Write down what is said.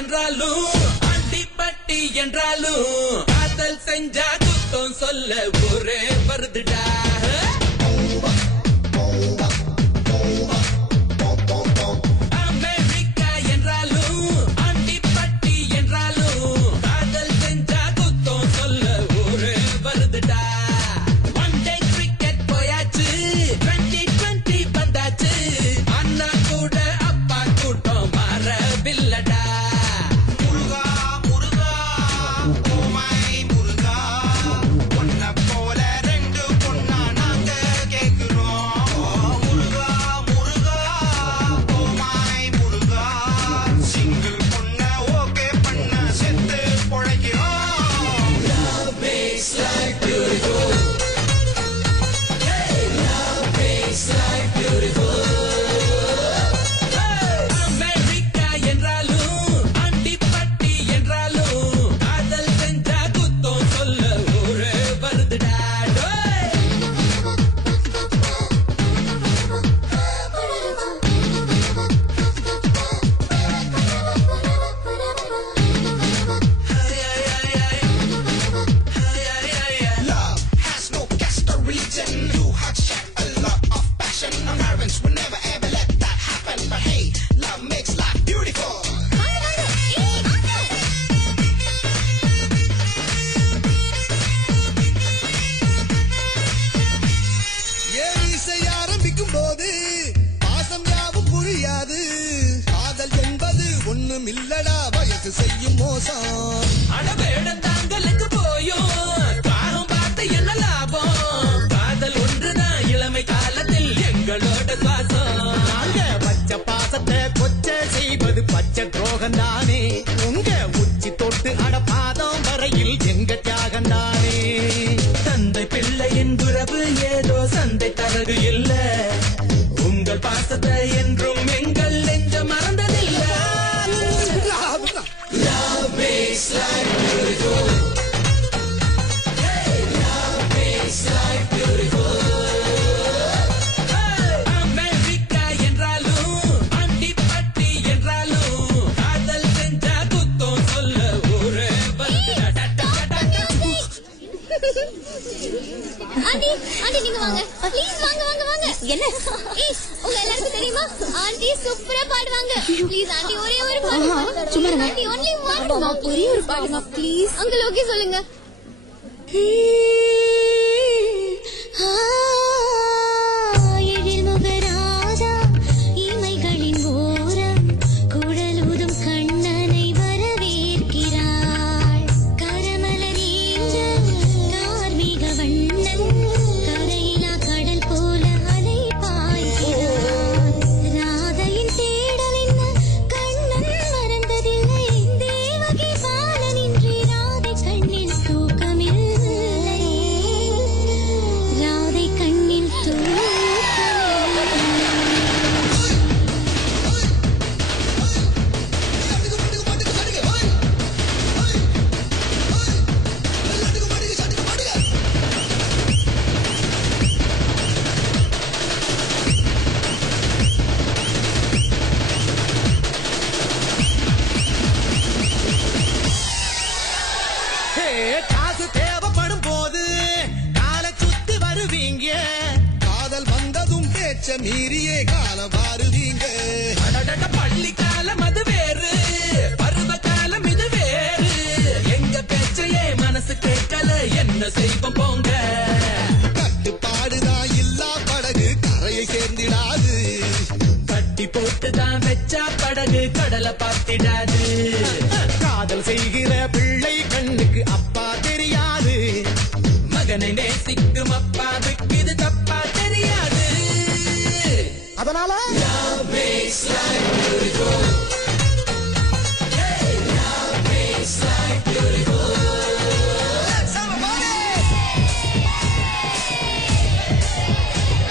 என்றாலும் அண்டிப்பட்டி என்றாலும் காதல் செஞ்சா குத்தம் சொல்ல ஒரே வருதுடா. அமெரிக்கா என்றாலும் அண்டிப்பட்டி என்றாலும் காதல் செஞ்சா குத்தம் சொல்ல ஒரே வருதுடா. ஒன் டே கிரிக்கெட் போயாச்சு, 2020 வந்தாச்சு, அண்ணா கூட அப்பா கூட்டம் மாறவில்லடா. இல்லடா வயசு செய்யும் மோசம். அடவேடந்தாங்களுக்கு போயும் காரம் பார்த்து என்ன லாபம்? காதல் ஒன்றுதான் இளமை காலத்தில் எங்களோட சுவாசம். நாங்க பச்சை பாசத்தை கொச்சை செய்வது பச்சை துரோகம் தானே. உங்க உச்சி தொட்டு அடப்பாதம் வரையில் எங்க தியாகம் தானே. தந்தை பிள்ளையின் உறவு ஏதோ சந்தை தரகு இல்ல. உங்கள் பாசத்தை என்றும் எங்கள் நெஞ்ச மறந்ததில்லை. Love makes life beautiful. Hey, love makes life beautiful. Hey, America என்றாலும் அண்டிப்பட்டி என்றாலும் காதல் செஞ்சா குத்தம் சொல்ல ஒரே ஆண்டி ஆண்டி நீங்க வாங்க ப்ளீஸ் வாங்க வாங்க வாங்க. என்ன உங்க எல்லாருக்கும் தெரியுமா ஆண்டி சூப்பரா பாடுவாங்க. ப்ளீஸ் ஆண்டி ஒரே ஒரு பாட்டு சும்மா இருங்க. ஆண்டி only one ஒரே ஒரு பாடுமா ப்ளீஸ். அங்கிள் ஓகே சொல்லுங்க. எழில் முகராஜா இமைகளின் ஓரம் குழலூதும் கண்ணனை வரவேற்கிறாள். கரமலர் ஏஞ்சல் கார்மிக வண்ணன் கரையிலா கடல் போல அலை பாய்கிறான். ராதையின் தேடல் என்ன கண்ணன் மறந்ததில்லை. தேவகி பாலனின்றி ராதை கண்ணில் தூக்கமில்லை. ராதை கண்ணில் தூக்கமில்லை. காசு தேவைப்படும் போது காலை சுத்தி வருவீங்க. காதல் வந்ததும் பேச்ச மீறியே காலம் மாறுவீங்க. அடடட பள்ளி காலம் அது வேறு, பருவ காலம் இது வேறு. எங்க பேச்சையே மனசு கேட்கல என்ன செய்வோம் போங்க. கட்டுப்பாடுதான் இல்லா படகு கரையை சேர்ந்திடாது. கட்டி போட்டுதான் வச்சா படகு கடலை பார்த்திடாது.